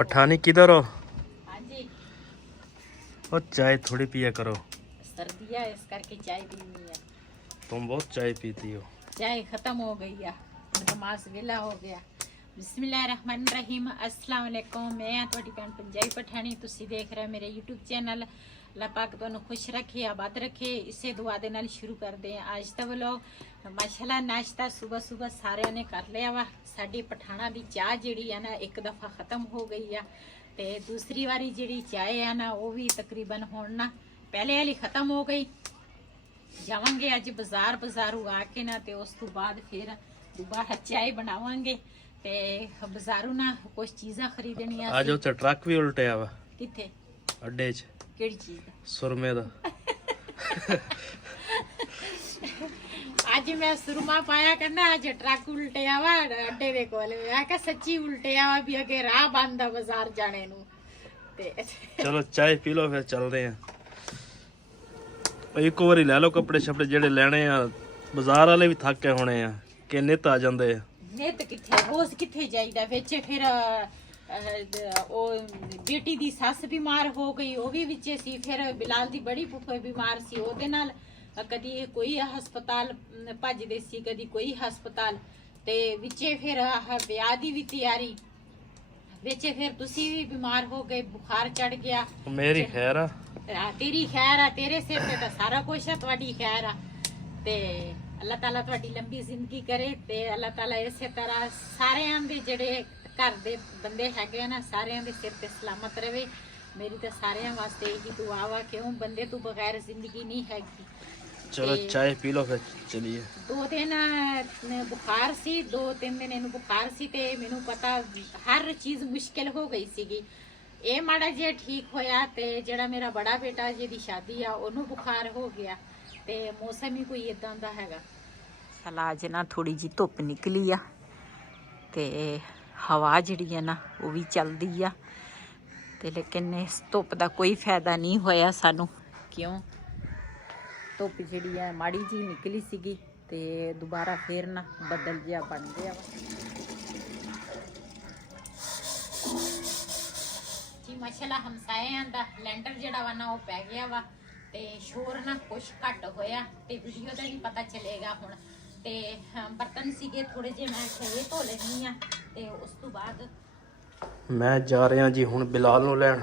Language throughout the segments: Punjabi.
पठानी किधर हो? हाँ जी, और चाय थोड़ी पिया करो। सर्दी है इस करके चाय पीनी है। तुम बहुत चाय पीती हो। चाय खत्म हो गई है, नमाज वेला हो गया। बिस्मिल्लाहिर्रहमानिर्रहीम। अस्सलाम वालेकुम। मैं ਤੁਹਾਡੀ ਭੈਣ ਪੰਜਾਬੀ ਪਠਾਣੀ। ਤੁਸੀਂ ਦੇਖ ਰਹੇ ਮੇਰੇ YouTube ਚੈਨਲ। अल्लाह पाक ਤੁਹਾਨੂੰ खुश रखे, आबाद रखे। इसे दुआ ਦੇ ਨਾਲ ਸ਼ੁਰੂ ਕਰਦੇ ਹਾਂ ਅੱਜ ਦਾ ਵਲੌਗ। ਮਾਸ਼ਾਅੱਲਾ ਨਾਸ਼ਤਾ ਸਵੇਰ ਸਵੇਰ ਸਾਰਿਆਂ ਨੇ ਕਰ ਲਿਆ ਵਾ। ਸਾਡੀ ਪਠਾਣਾ ਦੀ ਚਾਹ ਜਿਹੜੀ ਆ ਨਾ ਇੱਕ ਦਫਾ ਖਤਮ ਹੋ ਗਈ ਆ ਤੇ ਦੂਸਰੀ ਵਾਰੀ ਜਿਹੜੀ ਚਾਹ ਆ ਨਾ ਉਹ ਵੀ ਤਕਰੀਬਨ ਹੁਣ ਨਾ ਪਹਿਲੇ ਵਾਲੀ ਖਤਮ ਹੋ ਗਈ। ਜਾਵਾਂਗੇ ਅੱਜ ਬਾਜ਼ਾਰੂ ਆ ਕੇ ਨਾ ਤੇ ਉਸ ਤੋਂ ਬਾਅਦ ਫਿਰ ਦੁਬਾਰਾ ਚਾਹ ਬਣਾਵਾਂਗੇ ਤੇ ਬਾਜ਼ਾਰੂ ਨਾ ਕੁਝ ਚੀਜ਼ਾਂ ਖਰੀਦਣੀਆਂ ਅੱਜ ਉੱਥੇ ਟਰੱਕ ਵੀ ਉਲਟਿਆ ਵਾ। ਕਿੱਥੇ? ਅੱਡੇ 'ਚ। ਕਿਹੜੀ ਚੀਜ਼ ਦਾ? ਸੁਰਮੇ ਦਾ। ਅੱਜ ਮੈਂ ਸੁਰਮਾ ਪਾਇਆ ਕਰਨਾ, ਅੱਜ ਟਰੱਕ ਉਲਟਿਆ ਵਾ ਅੱਡੇ ਦੇ ਕੋਲ। ਮੈਂ ਕਿਹਾ ਸੱਚੀ ਉਲਟਿਆ ਵਾ ਵੀ ਅੱਗੇ ਰਾਹ ਬੰਦ ਆ ਬਾਜ਼ਾਰ ਜਾਣੇ ਨੂੰ ਤੇ ਚਲੋ ਚਾਹ ਪੀ ਲਓ ਫਿਰ ਚੱਲਦੇ ਆ। ਇੱਕ ਵਾਰੀ ਲੈ ਲਓ ਕੱਪੜੇ ਛਪੜੇ ਜਿਹੜੇ ਲੈਣੇ ਆ। ਬਾਜ਼ਾਰ ਵਾਲੇ ਵੀ ਥੱਕੇ ਹੋਣੇ ਆ ਕਿ ਨਿੱਤ ਆ ਜਾਂਦੇ ਆ। ਨਿੱਤ ਕਿੱਥੇ, ਰੋਜ਼ ਕਿੱਥੇ ਜਾਈਦਾ। ਵਿੱਚ ਫਿਰ ਉਹ ਬੇਟੀ ਦੀ ਸੱਸ ਬਿਮਾਰ ਹੋ ਗਈ, ਉਹ ਵੀ ਵਿੱਚੇ ਸੀ। ਫਿਰ ਬਿਲਾਲ ਦੀ ਬੜੀ ਫੁੱਫੜ ਬਿਮਾਰ ਸੀ, ਉਹਦੇ ਨਾਲ ਕਦੀ ਕੋਈ ਹਸਪਤਾਲ ਭੱਜਦੇ ਸੀ, ਕਦੀ ਕੋਈ ਹਸਪਤਾਲ ਤੇ ਵਿੱਚੇ ਫਿਰ ਵਿਆਹ ਦੀ ਵੀ ਤਿਆਰੀ ਵਿੱਚੇ ਫਿਰ ਤੁਸੀਂ ਵੀ ਬਿਮਾਰ ਹੋ ਗਏ, ਬੁਖਾਰ ਚੜ ਗਿਆ। ਮੇਰੀ ਖੈਰ ਆ, ਤੇਰੀ ਖੈਰ ਆ, ਤੇਰੇ ਸਿਰ ਤੇ ਤਾਂ ਸਾਰਾ ਕੁਝ ਆ। ਤੁਹਾਡੀ ਖੈਰ ਆ ਤੇ ਅੱਲਾਹ ਤਾਲਾ ਤੁਹਾਡੀ ਲੰਬੀ ਜ਼ਿੰਦਗੀ ਕਰੇ ਤੇ ਅੱਲਾਹ ਤਾਲਾ ਇਸੇ ਤਰ੍ਹਾਂ ਸਾਰਿਆਂ ਦੇ ਜਿਹੜੇ ਘਰ ਦੇ ਬੰਦੇ ਹੈਗੇ ਆ ਨਾ ਸਾਰਿਆਂ ਦੇ ਸਿਰ ਤੇ ਸਲਾਮਤ ਰਵੇ। ਮੇਰੀ ਤਾਂ ਸਾਰਿਆਂ ਵਾਸਤੇ ਇਹੀ ਦੁਆ ਵਾ, ਕਿਉਂ ਬੰਦੇ ਤੋਂ ਬਗੈਰ ਜ਼ਿੰਦਗੀ ਨਹੀਂ ਹੈਗੀ। ਚਲੋ ਚਾਹ ਪੀ ਲਓ ਫਿਰ ਚਲੀਏ। 2 ਦਿਨ ਬੁਖਾਰ ਸੀ, 2-3 ਦਿਨ ਇਹਨੂੰ ਬੁਖਾਰ ਸੀ ਤੇ ਮੈਨੂੰ ਪਤਾ ਹਰ ਚੀਜ਼ ਮੁਸ਼ਕਿਲ ਹੋ ਗਈ ਸੀਗੀ। ਇਹ ਮਾੜਾ ਜਿਹਾ ਠੀਕ ਹੋਇਆ ਤੇ ਜਿਹੜਾ ਮੇਰਾ ਬੜਾ ਬੇਟਾ ਜਿਹਦੀ ਸ਼ਾਦੀ ਆ ਉਹਨੂੰ ਬੁਖਾਰ ਹੋ ਗਿਆ ਤੇ ਮੌਸਮ ਹੀ ਕੋਈ ਇਦਾਂ ਦਾ ਹੈਗਾ। ਅੱਜ ਨਾ ਥੋੜੀ ਜੀ ਧੁੱਪ ਨਿਕਲੀ ਆ ਤੇ ਹਵਾ ਜਿਹੜੀ ਆ ਨਾ ਉਹ ਵੀ ਚੱਲਦੀ ਆ ਤੇ ਲੇਕਿਨ ਇਸ ਧੁੱਪ ਦਾ ਕੋਈ ਫਾਇਦਾ ਨਹੀਂ ਹੋਇਆ ਸਾਨੂੰ। ਕਿਉਂ? ਧੁੱਪ ਜਿਹੜੀ ਆ ਮਾੜੀ ਜੀ ਨਿਕਲੀ ਸੀਗੀ ਤੇ ਦੁਬਾਰਾ ਫੇਰ ਨਾ ਬੱਦਲ ਜਿਹਾ ਬਣ ਗਿਆ ਵਾ ਜੀ। ਮਾਸ਼ਾਅੱਲਾ ਹਮਸਾਇਆਂ ਦਾ ਲੈਂਟਰ ਜਿਹੜਾ ਵਾ ਨਾ ਉਹ ਪੈ ਗਿਆ ਵਾ ਤੇ ਸ਼ੋਰ ਨਾ ਕੁਛ ਘੱਟ ਹੋਇਆ ਤੇ ਵੀਡੀਓ ਦਾ ਵੀ ਪਤਾ ਚੱਲੇਗਾ ਹੁਣ। ਤੇ ਬਰਤਨ ਸੀਗੇ ਥੋੜੇ ਜਿਹੇ, ਮੈਂ ਖੇ ਧੋ ਲੈਣੀ ਆ ਤੇ ਉਸ ਤੋਂ ਬਾਅਦ ਮੈਂ ਜਾ ਰਿਹਾ ਜੀ ਹੁਣ ਬਿਲਾਲ ਨੂੰ ਲੈਣ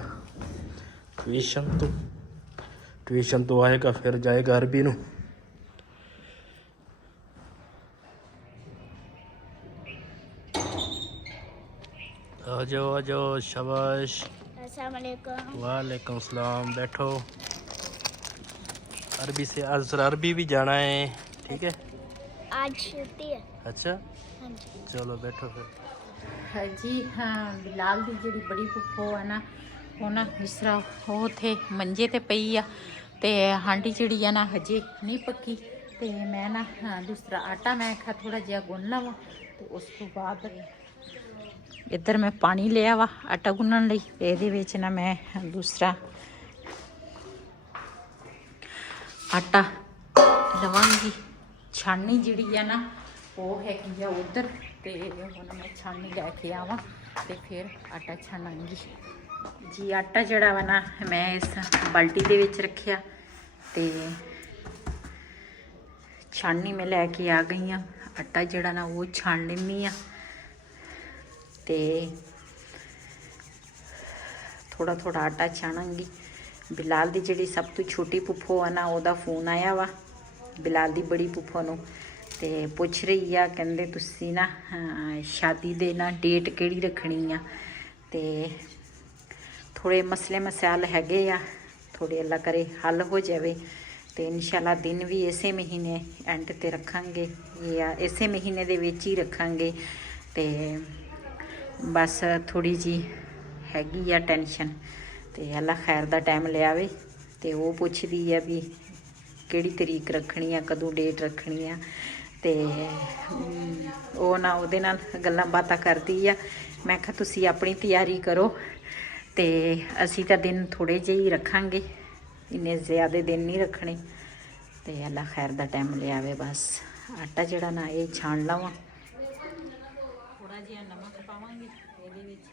ट्यूशन तो आएगा फिर जाएगा अरबी ਨੂੰ। आ जाओ शाबाश। अस्सलाम वालेकुम। वालेकुम सलाम। बैठो। अरबी से अरबी भी जाना है, ठीक है? आज छुट्टी है। अच्छा हाँ जी। चलो बैठो फिर। हाँ जी। हाँ, बिलाल ਦੀ ਜਿਹੜੀ ਬੜੀ ਫੁੱਫੋ ਆ ਨਾ ਉਹ ਨਾ ਜਿਸ ਤਰ੍ਹਾਂ ਉਹ ਉੱਥੇ ਮੰਜੇ ਤੇ ਪਈ ਆ ਤੇ ਹਾਂਡੀ ਜਿਹੜੀ ਆ ਨਾ ਹਜੇ ਨਹੀਂ ਪੱਕੀ ਤੇ ਮੈਂ ਨਾ ਦੂਸਰਾ ਆਟਾ ਮੈਂ ਕਿਹਾ ਥੋੜਾ ਜਿਹਾ ਗੁੰਨ ਲਵਾਂ ਤੇ ਉਸ ਤੋਂ ਬਾਅਦ ਇੱਧਰ ਮੈਂ ਪਾਣੀ ਲਿਆ ਵਾ ਆਟਾ ਗੁੰਨਣ ਲਈ ਤੇ ਇਹਦੇ ਵਿੱਚ ਨਾ ਮੈਂ ਦੂਸਰਾ ਆਟਾ ਲਵਾਂਗੀ। ਛਾਣਨੀ ਜਿਹੜੀ ਆ ਨਾ ਉਹ ਹੈਗੀ ਆ ਉਧਰ ਤੇ ਹੁਣ ਮੈਂ ਛਾਣਨੀ ਲੈ ਕੇ ਆਵਾਂ ਤੇ ਫਿਰ ਆਟਾ ਛਾਣਾਂਗੀ ਜੀ। ਆਟਾ ਜਿਹੜਾ ਵਾ ਨਾ ਮੈਂ ਇਸ ਬਾਲਟੀ ਦੇ ਵਿੱਚ ਰੱਖਿਆ ਤੇ ਛਾਣਨੀ ਮੈਂ ਲੈ ਕੇ ਆ ਗਈ ਆ। ਆਟਾ ਜਿਹੜਾ ਨਾ ਉਹ ਛਾਣ ਲੈਂਦੀ ਆ ਤੇ ਥੋੜਾ ਥੋੜਾ ਆਟਾ ਛਾਣਾਂਗੀ। ਬਿਲਾਲ ਦੀ ਜਿਹੜੀ ਸਭ ਤੋਂ ਛੋਟੀ ਫੁੱਫੋ ਆ ਨਾ ਉਹਦਾ ਫੋਨ ਆਇਆ ਵਾ ਬਿਲਾਲ ਦੀ ਬੜੀ ਫੁੱਫੋ ਨੂੰ ਤੇ ਪੁੱਛ ਰਹੀ ਆ, ਕਹਿੰਦੇ ਤੁਸੀਂ ਨਾ ਸ਼ਾਦੀ ਦੇ ਨਾ ਡੇਟ ਕਿਹੜੀ ਰੱਖਣੀ ਆ ਤੇ ਥੋੜੇ ਮਸਲੇ ਮਸਾਇਲ ਹੈਗੇ ਆ, ਥੋੜੇ ਅੱਲਾ ਕਰੇ ਹੱਲ ਹੋ ਜਾਵੇ ਤੇ ਇਨਸ਼ਾਅੱਲਾ ਦਿਨ ਵੀ ਇਸੇ ਮਹੀਨੇ ਐਂਡ ਤੇ ਰੱਖਾਂਗੇ ਜਾਂ ਇਸੇ ਮਹੀਨੇ ਦੇ ਵਿੱਚ ਹੀ ਰੱਖਾਂਗੇ ਤੇ ਬਸ ਥੋੜੀ ਜੀ ਹੈਗੀ ਆ ਟੈਨਸ਼ਨ ਤੇ ਅੱਲਾ ਖੈਰ ਦਾ ਟਾਈਮ ਲਿਆਵੇ। ਤੇ ਉਹ ਪੁੱਛਦੀ ਆ ਵੀ ਕਿਹੜੀ ਤਰੀਕ ਰੱਖਣੀ ਆ, ਕਦੋਂ ਡੇਟ ਰੱਖਣੀ ਆ ਤੇ ਉਹ ਨਾ ਉਹਦੇ ਨਾਲ ਗੱਲਾਂ ਬਾਤਾਂ ਕਰਦੀ ਆ। ਮੈਂ ਕਿਹਾ ਤੁਸੀਂ ਆਪਣੀ ਤਿਆਰੀ ਕਰੋ ਤੇ ਅਸੀਂ ਤਾਂ ਦਿਨ ਥੋੜੇ ਜਿਹੇ ਹੀ ਰੱਖਾਂਗੇ, ਇੰਨੇ ਜ਼ਿਆਦਾ ਦਿਨ ਨਹੀਂ ਰੱਖਣੇ ਤੇ ਅੱਲਾ ਖੈਰ ਦਾ ਟਾਈਮ ਲਿਆਵੇ। ਬਸ ਆਟਾ ਜਿਹੜਾ ਨਾ ਇਹ ਛਾਣ ਲਵਾਂ, ਥੋੜਾ ਜਿਹਾ ਨਮਕ ਪਾਵਾਂਗੇ ਇਹਦੇ ਵਿੱਚ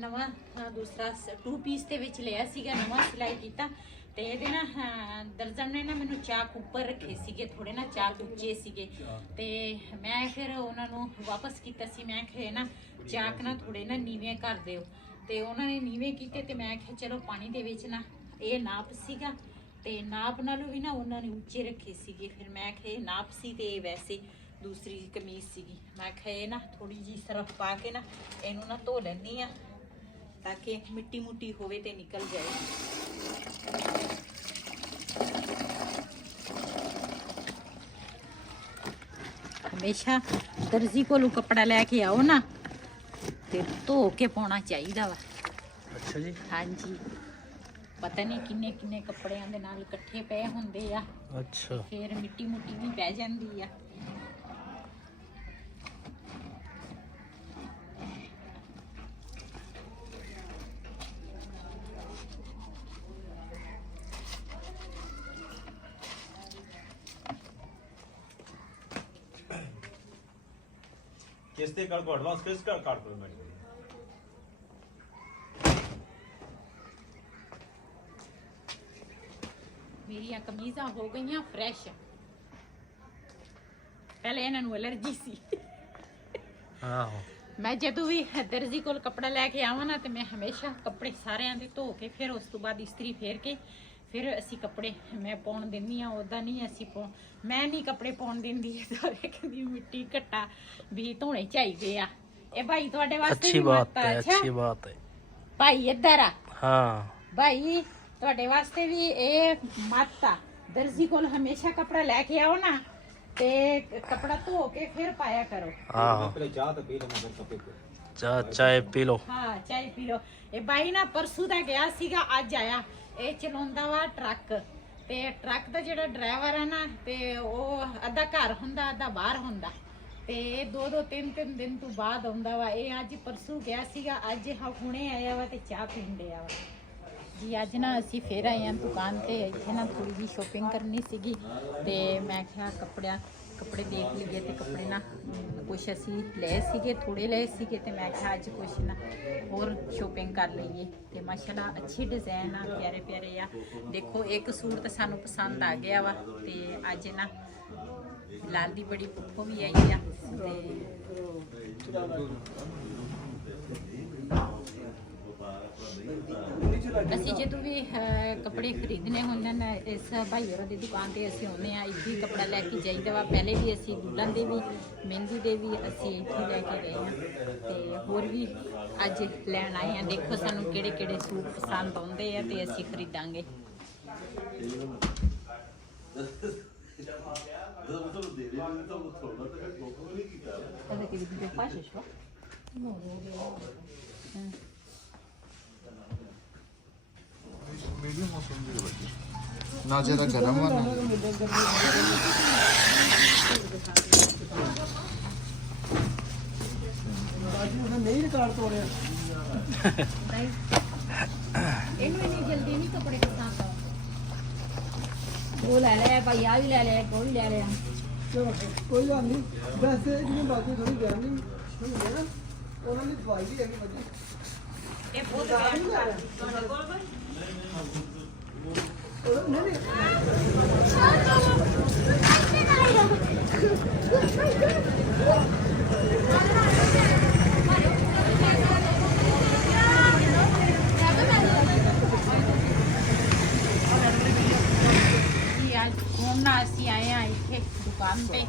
ਨਵਾਂ ਦੂਸਰਾ 2 ਪੀਸ ਦੇ ਵਿੱਚ ਲਿਆ ਸੀਗਾ, ਨਵਾਂ ਸਿਲਾਈ ਕੀਤਾ ਤੇ ਇਹਦੇ ਨਾ ਦਰਜਨ ਨੇ ਨਾ ਮੈਨੂੰ ਚਾਕ ਉੱਪਰ ਰੱਖੇ ਸੀਗੇ, ਥੋੜੇ ਨਾ ਚਾਕ ਉੱਚੇ ਸੀਗੇ ਤੇ ਮੈਂ ਫਿਰ ਉਹਨਾਂ ਨੂੰ ਵਾਪਸ ਕੀਤਾ ਸੀ। ਮੈਂ ਕਿਹਾ ਨਾ ਚਾਕ ਨਾ ਥੋੜੇ ਨਾ ਨੀਵੇਂ ਕਰ ਦਿਓ ਤੇ ਉਹਨਾਂ ਨੇ ਨੀਵੇਂ ਕੀਤੇ ਤੇ ਮੈਂ ਕਿਹਾ ਚਲੋ ਪਾਣੀ ਦੇ ਵਿੱਚ ਨਾ ਇਹ ਨਾਪ ਸੀਗਾ ਤੇ ਨਾਪ ਨਾਲੋਂ ਵੀ ਨਾ ਉਹਨਾਂ ਨੇ ਉੱਚੇ ਰੱਖੇ ਸੀਗੇ। ਫਿਰ ਮੈਂ ਕਿਹਾ ਨਾਪ ਸੀ ਤੇ ਵੈਸੇ ਦੂਸਰੀ ਕਮੀਜ਼ ਸੀਗੀ। ਮੈਂ ਕਿਹਾ ਇਹ ਨਾ ਥੋੜੀ ਜੀ ਸਰਫ ਪਾ ਕੇ ਨਾ ਇਹਨੂੰ ਨਾ ਧੋ ਲੈਣੀ ਆ ਤਾਂ ਕਿ ਮਿੱਟੀ ਮੁੱਟੀ ਹੋਵੇ ਤੇ ਨਿਕਲ ਜਾਏ। ਹਮੇਸ਼ਾ ਦਰਜੀ ਕੋਲੋਂ ਕੱਪੜਾ ਲੈ ਕੇ ਆਓ ਨਾ ਤੇ ਧੋ ਕੇ ਪਾਉਣਾ ਚਾਹੀਦਾ ਵਾ। ਅੱਛਾ ਜੀ। ਹਾਂਜੀ, ਪਤਾ ਨਹੀਂ ਕਿੰਨੇ ਕਿੰਨੇ ਕੱਪੜਿਆਂ ਦੇ ਨਾਲ ਇਕੱਠੇ ਪਏ ਹੁੰਦੇ ਆ। ਅੱਛਾ। ਫਿਰ ਮਿੱਟੀ ਮੁੱਟੀ ਵੀ ਪੈ ਜਾਂਦੀ ਆ। किस कल को एडवांस किस का कार्ड पेमेंट ਮੇਰੀਆਂ ਕਮੀਜ਼ਾਂ ਹੋ ਗਈਆਂ ਫਰੈਸ਼। ਪਹਿਲੇ ਇਹਨਾਂ ਨੂੰ ਐਲਰਜੀ ਸੀ। ਆਹੋ। ਮੈਂ ਜਦੋਂ ਵੀ ਦਰਜੀ ਕੋਲ ਕੱਪੜਾ ਲੈ ਕੇ ਆਵਾਂ ਨਾ ਤੇ ਮੈਂ ਹਮੇਸ਼ਾ ਕੱਪੜੇ ਸਾਰਿਆਂ ਦੇ ਧੋ ਕੇ ਫਿਰ ਉਸ ਤੋਂ ਬਾਅਦ ਇਸਤਰੀ ਫੇਰ ਕੇ ਫਿਰ ਅਸੀਂ ਕੱਪੜੇ ਮੈਂ ਪਾਉਣ ਦਿੰਦੀ ਆ। ਉਦਾਂ ਨਹੀਂ ਅਸੀਂ ਮੈਂ ਨਹੀਂ ਕੱਪੜੇ ਪਾਉਣ ਦਿੰਦੀ। ਸਾਰੇ ਕਹਿੰਦੀ ਮਿੱਟੀ ਘੱਟਾ ਵੀ ਧੋਣੇ ਚਾਹੀਦੇ ਆ। ਇਹ ਭਾਈ ਤੁਹਾਡੇ ਵਾਸਤੇ अच्छी बात है, अच्छी बात है। ਭਾਈ ਇੱਧਰ ਆ। हाँ ਭਾਈ ਤੁਹਾਡੇ ਵਾਸਤੇ ਵੀ ਇਹ ਮੱਤ ਆ। ਦਰਜੀ ਕੋਲ ਹਮੇਸ਼ਾ ਕੱਪੜਾ ਲੈ ਕੇ ਆਓ ਨਾ ਤੇ ਕੱਪੜਾ ਧੋ ਕੇ ਫਿਰ ਪਾਇਆ ਕਰੋ। हाँ चाह तो पी लो मैं कपे चाय पी लो। ਹਾਂ ਚਾਹ ਪੀ ਲੋ। ਇਹ ਬਾਈ ਨਾ ਪਰਸੂ ਦਾ ਗਿਆ ਸੀਗਾ, ਅੱਜ ਆਇਆ। ਇਹ ਚਲਾਉਂਦਾ ਵਾ ਟਰੱਕ ਤੇ ਟਰੱਕ ਦਾ ਜਿਹੜਾ ਡਰਾਈਵਰ ਆ ਨਾ ਤੇ ਉਹ ਅੱਧਾ ਘਰ ਹੁੰਦਾ ਅੱਧਾ ਬਾਹਰ ਹੁੰਦਾ ਤੇ ਇਹ 2-3 ਦਿਨ ਤੋਂ ਬਾਅਦ ਆਉਂਦਾ ਵਾ। ਇਹ ਅੱਜ ਪਰਸੂ ਗਿਆ ਸੀਗਾ, ਅੱਜ ਹੁਣੇ ਆਇਆ ਵਾ ਤੇ ਚਾਹ ਪੀਣ ਡਿਆ ਵਾ ਜੀ। ਅੱਜ ਨਾ ਅਸੀਂ ਫੇਰ ਆਏ ਹਾਂ ਦੁਕਾਨ ਤੇ। ਇੱਥੇ ਨਾ ਥੋੜੀ ਜਿਹੀ ਸ਼ੋਪਿੰਗ ਕਰਨੀ ਸੀਗੀ ਤੇ ਮੈਂ ਕਿਹਾ ਕੱਪੜੇ ਦੇਖ ਲਈਏ ਤੇ ਕੱਪੜੇ ਨਾ ਕੁਛ ਅਸੀਂ ਲਏ ਸੀਗੇ, ਥੋੜੇ ਲਏ ਸੀਗੇ ਤੇ ਮੈਂ ਕਿਹਾ ਅੱਜ ਕੁਛ ਨਾ ਹੋਰ ਸ਼ੋਪਿੰਗ ਕਰ ਲਈਏ ਤੇ ਮਾਸ਼ਾਅੱਲਾ ਅੱਛੇ ਡਿਜ਼ਾਈਨ ਆ, ਪਿਆਰੇ ਪਿਆਰੇ ਆ। ਦੇਖੋ ਇੱਕ ਸੂਟ ਤਾਂ ਸਾਨੂੰ ਪਸੰਦ ਆ ਗਿਆ ਵਾ ਤੇ ਅੱਜ ਨਾ ਲਾਲ ਦੀ ਬੜੀ ਪੁੱਪੋ ਵੀ ਆਈ ਆ ਤੇ ਅਸੀਂ ਜਦੋਂ ਵੀ ਕੱਪੜੇ ਖਰੀਦਣੇ ਹੁੰਦੇ ਨੇ ਇਸ ਭਾਈ ਹੋਰਾਂ ਦੀ ਦੁਕਾਨ ਤੇ ਅਸੀਂ ਆਉਂਦੇ ਆ। ਇੱਥੇ ਹੀ ਕੱਪੜਾ ਲੈ ਕੇ ਜਾਈਦਾ ਵਾ। ਪਹਿਲੇ ਵੀ ਅਸੀਂ ਦੁਲਹਨ ਦੇ ਵੀ ਮਹਿੰਦੀ ਦੇ ਵੀ ਅਸੀਂ ਇੱਥੇ ਲੈ ਕੇ ਗਏ ਆ ਤੇ ਹੋਰ ਵੀ ਅੱਜ ਲੈਣ ਆਏ ਆ। ਦੇਖੋ ਸਾਨੂੰ ਕਿਹੜੇ ਕਿਹੜੇ ਸੂਟ ਪਸੰਦ ਆਉਂਦੇ ਆ ਤੇ ਅਸੀਂ ਖਰੀਦਾਂਗੇ। मीडियम मौसम ਦੀ ਬੱਜੀ ਨਾ ਜ਼ਿਆਦਾ ਗਰਮ ਆ ਨਾ ਬਾਜੀ ਉਹਨੇ ਨਹੀਂ ਰਿਕਾਰਡ ਤੋੜਿਆ। ਇਹਨੂੰ ਇੰਨੀ ਜਲਦੀ ਨਹੀਂ ਕੱਪੜੇ ਪਸੰਦ ਆ। ਉਹ ਲੈ ਲਿਆ ਭਾਈ, ਆ ਵੀ ਲੈ ਲਿਆ, ਉਹ ਵੀ ਲੈ ਲਿਆ। ਚਲੋ ਕੋਈ ਗੱਲ ਨਹੀਂ। ਵੈਸੇ ਜਿਵੇਂ ਬਾਕੀ ਥੋੜੀ ਗਰਮੀ ਹੁੰਦੀ ਹੈ ਨਾ, ਉਹਨਾਂ ਦੀ ਦਵਾਈ ਵੀ ਹੈਗੀ ਬਾਜੀ। ਇਹ ਬਹੁਤ ਬੈਠ ਕਰ ਤੁਹਾਡੇ ਕੋਲ ਕੋਈ ਨਹੀਂ ਨਹੀਂ ਅੱਜ ਹੁਣ ਨਾ ਅਸੀਂ ਆਏ ਆ ਇੱਥੇ ਦੁਕਾਨ ਤੇ।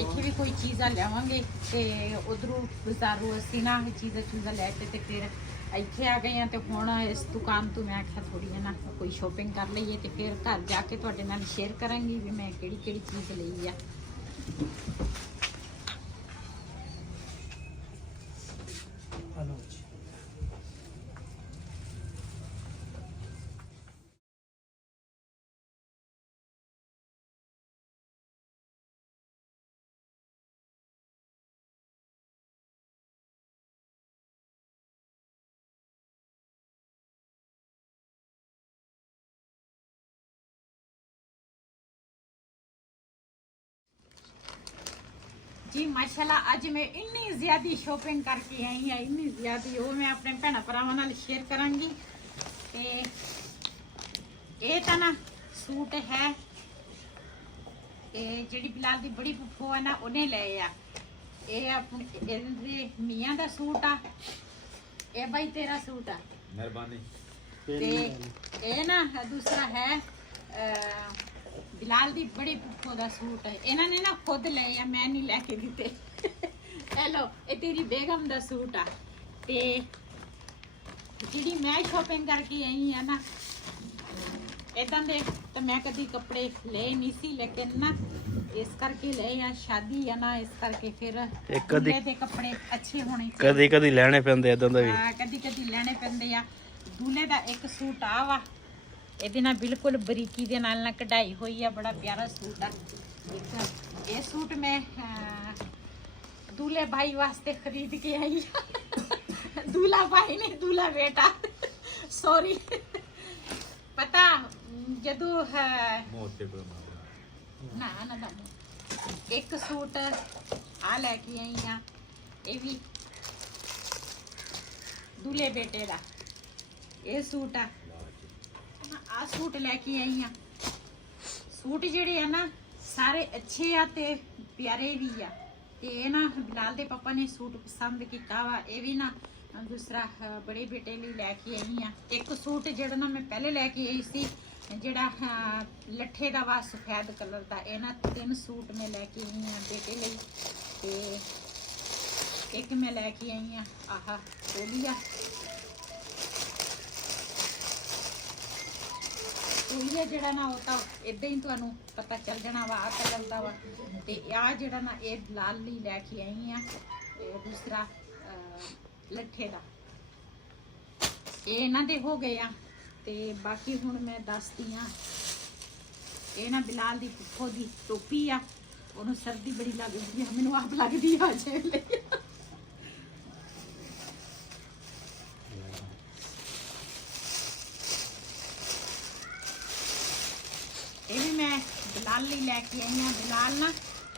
ਇੱਥੇ ਵੀ ਕੋਈ ਚੀਜ਼ਾਂ ਲਿਆਵਾਂਗੇ ਤੇ ਉਧਰੋਂ ਬਾਜ਼ਾਰੋਂ ਅਸੀਂ ਨਾ ਚੀਜ਼ਾਂ ਲੈ ਕੇ ਤੇ ਫਿਰ ਇੱਥੇ ਆ ਗਏ ਆ ਤੇ ਹੁਣ ਇਸ ਦੁਕਾਨ ਤੋਂ ਮੈਂ ਆਖਿਆ ਥੋੜੀ ਨਾ ਕੋਈ ਸ਼ੋਪਿੰਗ ਕਰ ਲਈਏ ਤੇ ਫਿਰ ਘਰ ਜਾ ਕੇ ਤੁਹਾਡੇ ਨਾਲ ਸ਼ੇਅਰ ਕਰਾਂਗੀ ਵੀ ਮੈਂ ਕਿਹੜੀ ਕਿਹੜੀ ਚੀਜ਼ ਲਈ ਆ। जी माशाल्लाह अज मैं इन्नी ज्यादा शॉपिंग करके आई हाँ, इन्नी ज्यादा वो मैं अपने भैन भरावां नाल शेयर करांगी। ते ये तां ना सूट है जेड़ी बिलाल दी बड़ी फुफो है ना उन्हें ले आ। ये अपने मियाँ दा सूट आ, ये भाई तेरा सूट आ। मेहरबानी। ते ये ना दूसरा है बिलाल दी बड़ी फुफो दा सूट है। इन्होंने ना खुद ले आ, मैं नहीं लेके दिते। हेलो ये तेरी बेगम दा सूट आ। ते जिहड़ी मैं शॉपिंग करके आई है ना इदां दे तो मैं कभी कपड़े ले नहीं सी, लेकिन ना इस करके ले आ, शादी है ना इस करके फिर दूल्हे दे कपड़े अच्छे होने कदी कदी लेने पैंदे इदां दा भी। कदी कदी लेने पैंदे आ। दूल्हे दा एक सूट आ वा, ਇਹਦੇ ਨਾਲ ਬਿਲਕੁਲ ਬਰੀਕੀ ਦੇ ਨਾਲ ਨਾ ਕਢਾਈ ਹੋਈ ਆ, ਬੜਾ ਪਿਆਰਾ ਸੂਟ ਆ। ਇਹ ਸੂਟ ਮੈਂ दूल्हे भाई वास्ते खरीद के आई। दूल्हा भाई ने दूल्हा बेटा सॉरी पता जदों ना ना ना एक सूट आ लैके आई हाँ, ये भी दूल्हे बेटे दा ये सूट आ सूट लैके आई हाँ। सूट जेडे है ना सारे अच्छे आ ते प्यारे भी आ। ते ना बिलाल दे पापा ने सूट पसंद किया वा, ये भी ना दूसरा बड़े बेटे लिए लैके आई हाँ। एक सूट जेड़ा ना मैं पहले लैके आई सी जेड़ा लट्ठे दा वा सफेद कलर दा, ये ना 3 सूट मैं लैके आई हाँ बेटे लिए। ते एक मैं लैके आई हाँ आहा तोलिया, तोलिया जेड़ा ना वो तो इदां ही तुहानू पता चल जाना वा आ कलर दा वा। ते आ जेड़ा ना ये बिलाल लिए लैके आई हाँ, दूसरा लट्ठे दा ये इन्हां दे हो गए आ। ते बाकी हुण मैं दसदी हाँ, ये ना बिलाल दी फुफो दी टोपी आ, ओनू सर्दी बड़ी लगदी है, मैनू आप लगदी आ जेले। ये भी मैं बिलाल ਲਈ लैके आई हाँ। बिलाल ना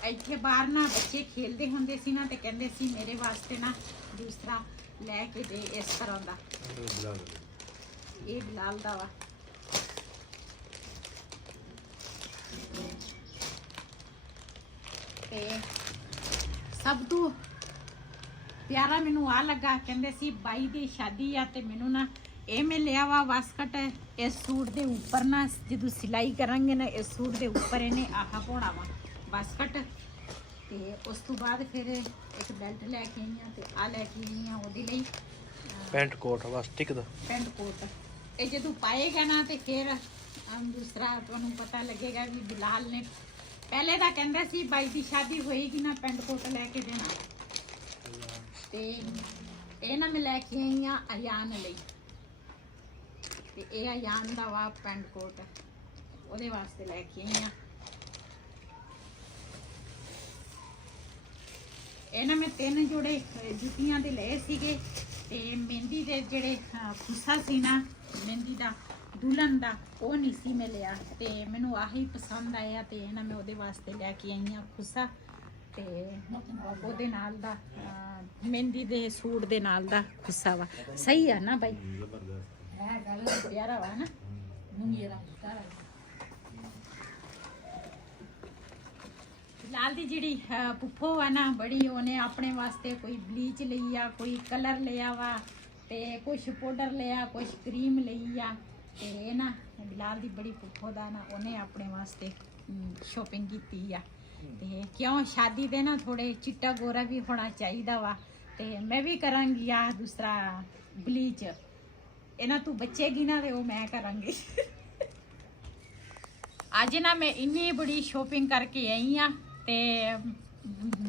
ਇੱਥੇ ਬਾਹਰ ਨਾ ਬੱਚੇ ਖੇਲਦੇ ਹੁੰਦੇ ਸੀ ਨਾ, ਤੇ ਕਹਿੰਦੇ ਸੀ ਮੇਰੇ ਵਾਸਤੇ ਨਾ ਦੂਸਰਾ ਲੈ ਕੇ ਦੇ ਇਸ ਤਰ੍ਹਾਂ ਦਾ। ਇਹ ਬਿਲਾਲ ਦਾ ਵਾ। ਤੇ ਸਭ ਤੋਂ ਪਿਆਰਾ ਮੈਨੂੰ ਆ ਲੱਗਾ, ਕਹਿੰਦੇ ਸੀ ਬਾਈ ਦੀ ਸ਼ਾਦੀ ਆ ਤੇ ਮੈਨੂੰ ਨਾ ਇਹ ਮੈਂ ਲਿਆ ਵਾ ਵਾਸਕਟ। ਇਸ ਸੂਟ ਦੇ ਉੱਪਰ ਨਾ ਜਦੋਂ ਸਿਲਾਈ ਕਰਾਂਗੇ ਨਾ ਇਸ ਸੂਟ ਦੇ ਉੱਪਰ ਇਹਨੇ ਆਹ ਪਾਉਣਾ ਵਾ ਵਾਸਕਟ। ਤੇ ਉਸ ਤੋਂ ਬਾਅਦ ਫਿਰ ਇੱਕ ਬੈਲਟ ਲੈ ਕੇ ਆਈ ਹਾਂ, ਤੇ ਆ ਲੈ ਕੇ ਆਈ ਹਾਂ ਉਹਦੇ ਲਈ ਪੈਂਟ ਕੋਟ ਵਾਸਟਿਕ ਦਾ ਪੈਂਟ ਕੋਟ। ਇਹ ਜਦੋਂ ਪਾਏਗਾ ਨਾ ਤੇ ਫਿਰ ਦੂਸਰਾ ਤੁਹਾਨੂੰ ਪਤਾ ਲੱਗੇਗਾ ਵੀ ਬਿਲਾਲ ਨੇ ਪਹਿਲੇ ਤਾਂ ਕਹਿੰਦਾ ਸੀ ਬਾਈ ਦੀ ਸ਼ਾਦੀ ਹੋਏਗੀ ਨਾ ਪੈਂਟ ਕੋਟ ਲੈ ਕੇ ਦੇਣਾ। ਤੇ ਇਹ ਨਾ ਮੈਂ ਲੈ ਕੇ ਆਈ ਹਾਂ ਅਯਾਨ ਲਈ, ਤੇ ਇਹ ਅਯਾਨ ਦਾ ਵਾ ਪੈਂਟ ਕੋਟ, ਉਹਦੇ ਵਾਸਤੇ ਲੈ ਕੇ ਆਈ ਹਾਂ। ਇਹ ਨਾ ਮੈਂ 3 ਜੋੜੇ ਜੁੱਤੀਆਂ ਦੇ ਲਏ ਸੀਗੇ, ਤੇ ਮਹਿੰਦੀ ਦੇ ਜਿਹੜੇ ਖੁੱਸਾ ਸੀ ਨਾ ਮਹਿੰਦੀ ਦਾ ਦੁਲਹਨ ਦਾ ਉਹ ਨਹੀਂ ਸੀ ਮੈਂ ਲਿਆ, ਤੇ ਮੈਨੂੰ ਆਹੀ ਪਸੰਦ ਆਇਆ। ਤੇ ਇਹ ਨਾ ਮੈਂ ਉਹਦੇ ਵਾਸਤੇ ਲੈ ਕੇ ਆਈ ਹਾਂ ਖੁੱਸਾ, ਤੇ ਉਹਦੇ ਨਾਲ ਦਾ ਮਹਿੰਦੀ ਦੇ ਸੂਟ ਦੇ ਨਾਲ ਦਾ ਖੁੱਸਾ ਵਾ। ਸਹੀ ਆ ਨਾ ਬਾਈ? ਹੈ ਗੱਲ ਪਿਆਰਾ ਵਾ ਨਾ ਮੁੰਗੇਰਾ लाल दी जिहड़ी पुप्पो है ना बड़ी उन्हें अपने वास्ते कोई ब्लीच लई आ, कोई कलर लिया वा, ते कुछ पाउडर लिया, कुछ क्रीम लई आ। ते ना बिलाल दी बड़ी पुप्पो दा ना उन्हें अपने वास्ते शॉपिंग कीती आ। ते क्यों शादी दे ना थोड़े चिट्टा गोरा भी होना चाहिए वा, ते मैं भी करांगी आ दूसरा ब्लीच। इन्हां तू बचेगी ना ते वो मैं करांगी। अज ना मैं इन्नी बड़ी शॉपिंग करके आई हाँ, ते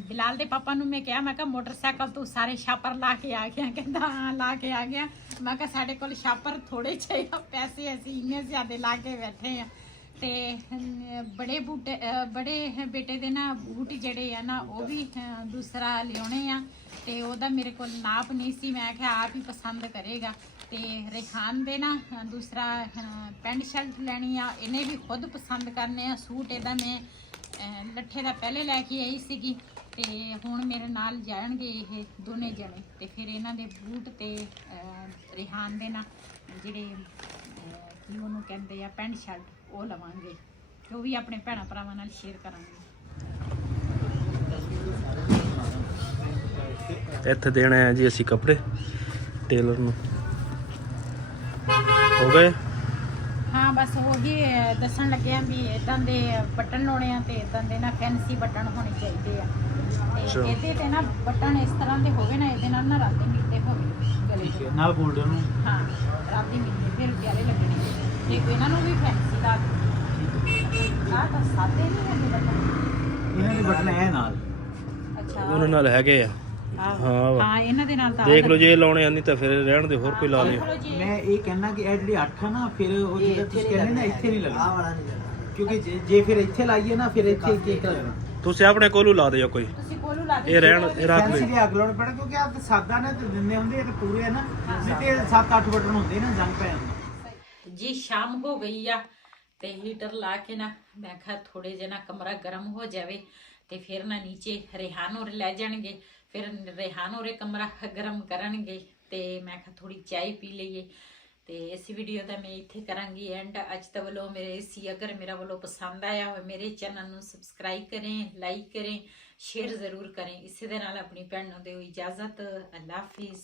बिलाल दे पापा नू मैं कहा, मैं कहा मोटरसाइकिल तू सारे छापर ला के आ गया? कहता हाँ ला के आ गया। मैं कहा साढ़े कोल छापर थोड़े चाहिए, पैसे असी इन्ने ज़्यादा ला के बैठे हैं। ते बड़े बूटे बड़े बेटे दे ना बूट जड़े है ना वो भी दूसरा लियाने आ, ते ओदा मेरे को नाप नहीं सी, मैं क्या आप ही पसंद करेगा। ते रेखान दे ना दूसरा पैंट शर्ट लैनी आ, इन्हें भी खुद पसंद करने आ। सूट एदा मैं लट्ठे दा पहले लैके आई सीगी, ਤੇ ਹੁਣ ਮੇਰੇ ਨਾਲ ਜਾਣਗੇ ਇਹ ਦੋਨੇ ਜਣੇ ਤੇ ਫਿਰ ਇਹਨਾਂ ਦੇ ਬੂਟ ਤੇ ਰਿਹਾਨ ਦੇ ਨਾ ਜਿਹੜੇ ਕੀ ਉਹਨੂੰ ਕਹਿੰਦੇ ਆ ਪੈਂਟ ਸ਼ਰਟ ਉਹ ਲਵਾਂਗੇ ਤੇ ਉਹ ਵੀ ਆਪਣੇ ਭੈਣਾਂ ਭਰਾਵਾਂ ਨਾਲ ਸ਼ੇਅਰ ਕਰਾਂਗੇ। ਇੱਥੇ ਦੇਣਾ ਹੈ ਜੀ ਅਸੀਂ ਕੱਪੜੇ ਟੇਲਰ ਨੂੰ। ਹੋ ਗਏ? ਹਾਂ ਬਸ ਉਹੀ ਦੱਸਣ ਲੱਗੇ ਆ ਵੀ ਇਦਾਂ ਦੇ ਬਟਨ ਲਾਉਣੇ ਆ ਤੇ ਇਦਾਂ ਦੇ ਨਾ ਫੈਂਸੀ ਬਟਨ ਹੋਣੇ ਚਾਹੀਦੇ ਆ ਅੱਛਾ। ਤੇ ਇਹਦੇ ਤੇ ਨਾ ਬਟਨ ਇਸ ਤਰ੍ਹਾਂ ਦੇ ਹੋਵੇ ਨਾ ਇਹਦੇ ਨਾਲ ਨਾ ਰਾਤੇ ਮਿਲਦੇ ਹੋਵੇ ਗਲੇ ਤੇ नाल गोल्डन ਨੂੰ ਹਾਂ ਰਾਤੀ ਮਿਲਦੇ ਫਿਰ ਪਿਆਰੇ ਲੱਗਣੇ ਤੇ ਇਹਨਾਂ ਨੂੰ ਵੀ ਫੈਂਸੀ ਲਾ ਆ ਤਾਂ ਸਾਦੇ ਨਹੀਂ ਹੁੰਦੇ ਬਟਨ। ਇਹਨਾਂ ਦੇ ਬਟਨ ਹੈ ਨਾਲ। ਅੱਛਾ ਉਹਨਾਂ ਨਾਲ ਹੈਗੇ ਆ। ਹਾਂ ਹਾਂ ਇਹਨਾਂ ਦੇ ਨਾਲ ਤਾਂ ਦੇਖ ਲਓ ਜੇ ਲਾਉਣੇ ਆ, ਨਹੀਂ ਤਾਂ ਫਿਰ ਰਹਿਣ ਦੇ, ਹੋਰ ਕੋਈ ਲਾ ਲਿਓ। ਮੈਂ ਇਹ ਕਹਿਣਾ ਕਿ ਇਹ ਜਿਹੜੀ 8 ਆ ਨਾ ਫਿਰ ਉਹ ਜਿਹੜਾ ਤੁਸੀਂ ਕਹਿੰਦੇ ਨਾ ਇੱਥੇ ਨਹੀਂ ਲੱਗਣਾ ਕਿਉਂਕਿ ਜੇ ਫਿਰ ਇੱਥੇ ਲਾਈਏ ਨਾ ਫਿਰ ਇੱਥੇ ਇੱਕ ਲੱਗਣਾ। ਤੁਸੀਂ ਆਪਣੇ ਕੋਲੋਂ ਲਾ ਦਿਓ ਕੋਈ, ਤੁਸੀਂ ਕੋਲੂ ਲਾ ਇਹ ਰਹਿਣ ਇਹ ਰੱਖ ਫੈਂਸੀ ਲਈ। ਦੇ ਅੱਗ ਲਾਉਣ ਪੈਣਾ ਕਿਉਂਕਿ ਆਪ ਸਾਦਾ ਨੇ ਤੇ ਦਿੰਦੇ ਹੁੰਦੇ ਇਹ ਤੇ ਪੂਰੇ ਆ ਨਾ ਨਹੀਂ ਤੇ 7-8 ਬਟਨ ਹੁੰਦੇ ਨਾ ਜੰਗ ਪੈ ਜਾਂਦਾ। ਜੀ ਸ਼ਾਮ ਹੋ ਗਈ ਆ ਤੇ ਹੀਟਰ ਲਾ ਕੇ ਨਾ ਮੈਂ ਕਿਹਾ ਥੋੜੇ ਜਿਹਾ ਨਾ ਕਮਰਾ ਗਰਮ ਹੋ ਜਾਵੇ ਤੇ ਫਿਰ ਨਾ ਨੀਚੇ ਰਿਹਾਨ ਹੋਰੇ ਲੈ ਜਾਣਗੇ, ਫਿਰ ਰਿਹਾਨ ਹੋਰੇ ਕਮਰਾ ਗਰਮ ਕਰਨਗੇ ਤੇ ਮੈਂ ਕਿਹਾ ਥੋੜੀ ਚਾय ਪੀ ਲਈਏ। ਤੇ ਇਸ ਵੀਡੀਓ ਦਾ ਮੈਂ ਇੱਥੇ ਕਰਾਂਗੀ ਐਂਡ। ਅੱਜ ਤੱਕ ਵੱਲੋਂ ਮੇਰੇ ਸੀ ਅਗਰ ਮੇਰਾ ਵੱਲੋਂ ਪਸੰਦ ਆਇਆ ਹੋਵੇ ਮੇਰੇ ਚੈਨਲ ਨੂੰ ਸਬਸਕ੍ਰਾਈਬ ਕरें, ਲਾਈਕ करें, शेयर ज़रूर करें। इसी दे नाल अपनी भैन नूं दिओ इजाज़त। अल्लाह हाफिज़।